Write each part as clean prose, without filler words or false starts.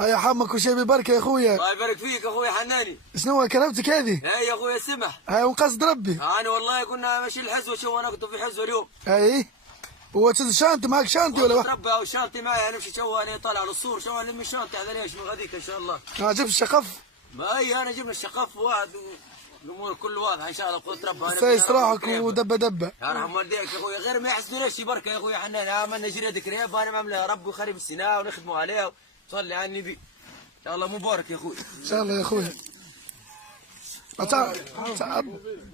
يا حمك وشيبي بركه يا اخويا. الله يبارك فيك اخويا حناني. شنو كلمتك هذه؟ اي يا اخويا سمح. وقصد ربي. انا والله كنا ماشي الحزوه، شو انا كنت في حزوه اليوم. اي شانتي معك شانتي ولا واحد؟ ربي او شانتي معي، نمشي شو انا طالع للصور، شو نلم الشانتي هذا ليش من غاديك ان شاء الله. جبت الشقف؟ ما اي انا جبنا الشقف واحد الامور كل واضحه ان شاء الله بقدره ربي. سايس راحك ودبه دبه. يرحم والديك يا اخويا، غير ما يحسدوناش بركه يا اخويا حنان. عملنا جريدك ريف انا معامله ربي وخريب السنه ونخدموا عليها. صلي على النبي ان شاء الله مبارك يا اخويا. ان شاء الله يا اخويا.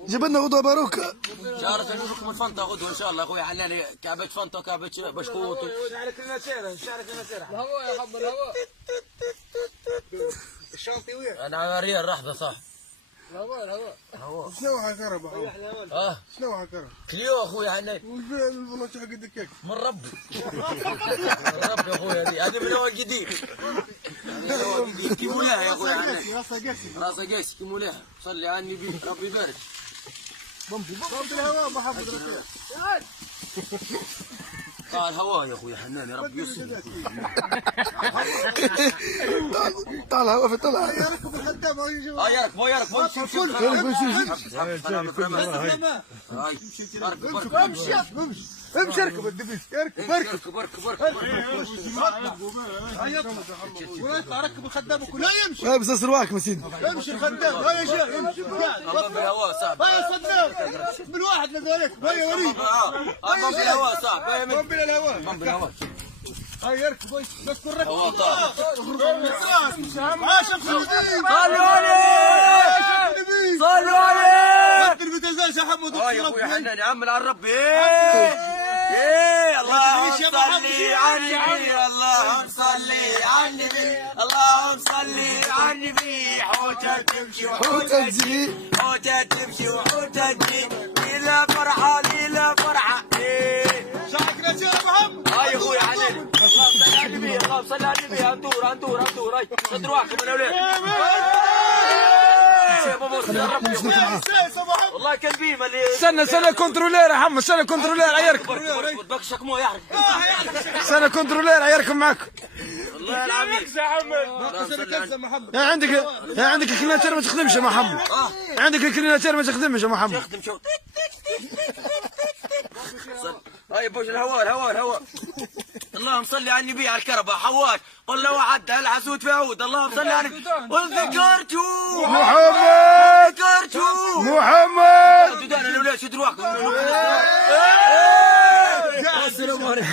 جيب لنا غدوه باروكه. شارة نجيبكم الفنطه غدوه ان شاء الله يا اخويا حنان، كعبه فنطه وكعبه بشكوط. عليك المسيره، شارك المسيره. الهواء يا حب الهواء. الشنطي وين؟ انا ريال لحظه صح. الهواء شنو هالكرب شنو هالكرب؟ كليو اخويا حنان. والله حق الدكاك. من ربي. من ربي يا اخويا، هذه من اول جديد. كي مولاها يا اخويا حنان. راسها قيس كي مولاها. صلي على النبي ربي يبارك. بمبي الهواء محمد ركيع. طال الهواء يا اخويا حنان يا رب يسلمك. طال الهواء في طلع. يركب الخدام يركب امشي اركب الدبيس اركب ويطلع ركب الخدام كله يمشي. لابس سرواك مسيد. امشي الخدام هيا جاي امشي. بالهواء صعب. هيا صدام من واحد لذلك هيا وريد. بالهواء صعب. بالهواء. هيا اركب بس كل ركب. صلوا عليه. صلوا عليه. البتزاز يا حمود. يا اخويا حنان يا عم على ربي. اللهم صل على النبي، اللهم صل على النبي، اللهم صل على النبي. حوته تمشي وحوته تجي، حوته تمشي وحوته تجي، ليله فرحه ليله فرحه. شاكرا يا محمد. يا اخويا حنان اللهم صل على النبي، اللهم صل على النبي. انطور هاي صدروا واحد من الاولاد. والله كان بيما اللي استنى كنترولير يا حمد، استنى كونترولير عيركم. بكشك مو يحرق. استنى كنترولير عيركم معكم. والله العظيم يا محمد. عندك الكليناتير ما تخدمش يا محمد. عندك الكليناتير ما تخدمش يا محمد. يخدم شو. هاي بوش الهواء. اللهم صل على النبي على الكربة حواش. قل لو عد الحسود في عود. اللهم صل على النبي. وذكرت محمد. دودان الاولاد شدوا واحد. السلام عليكم.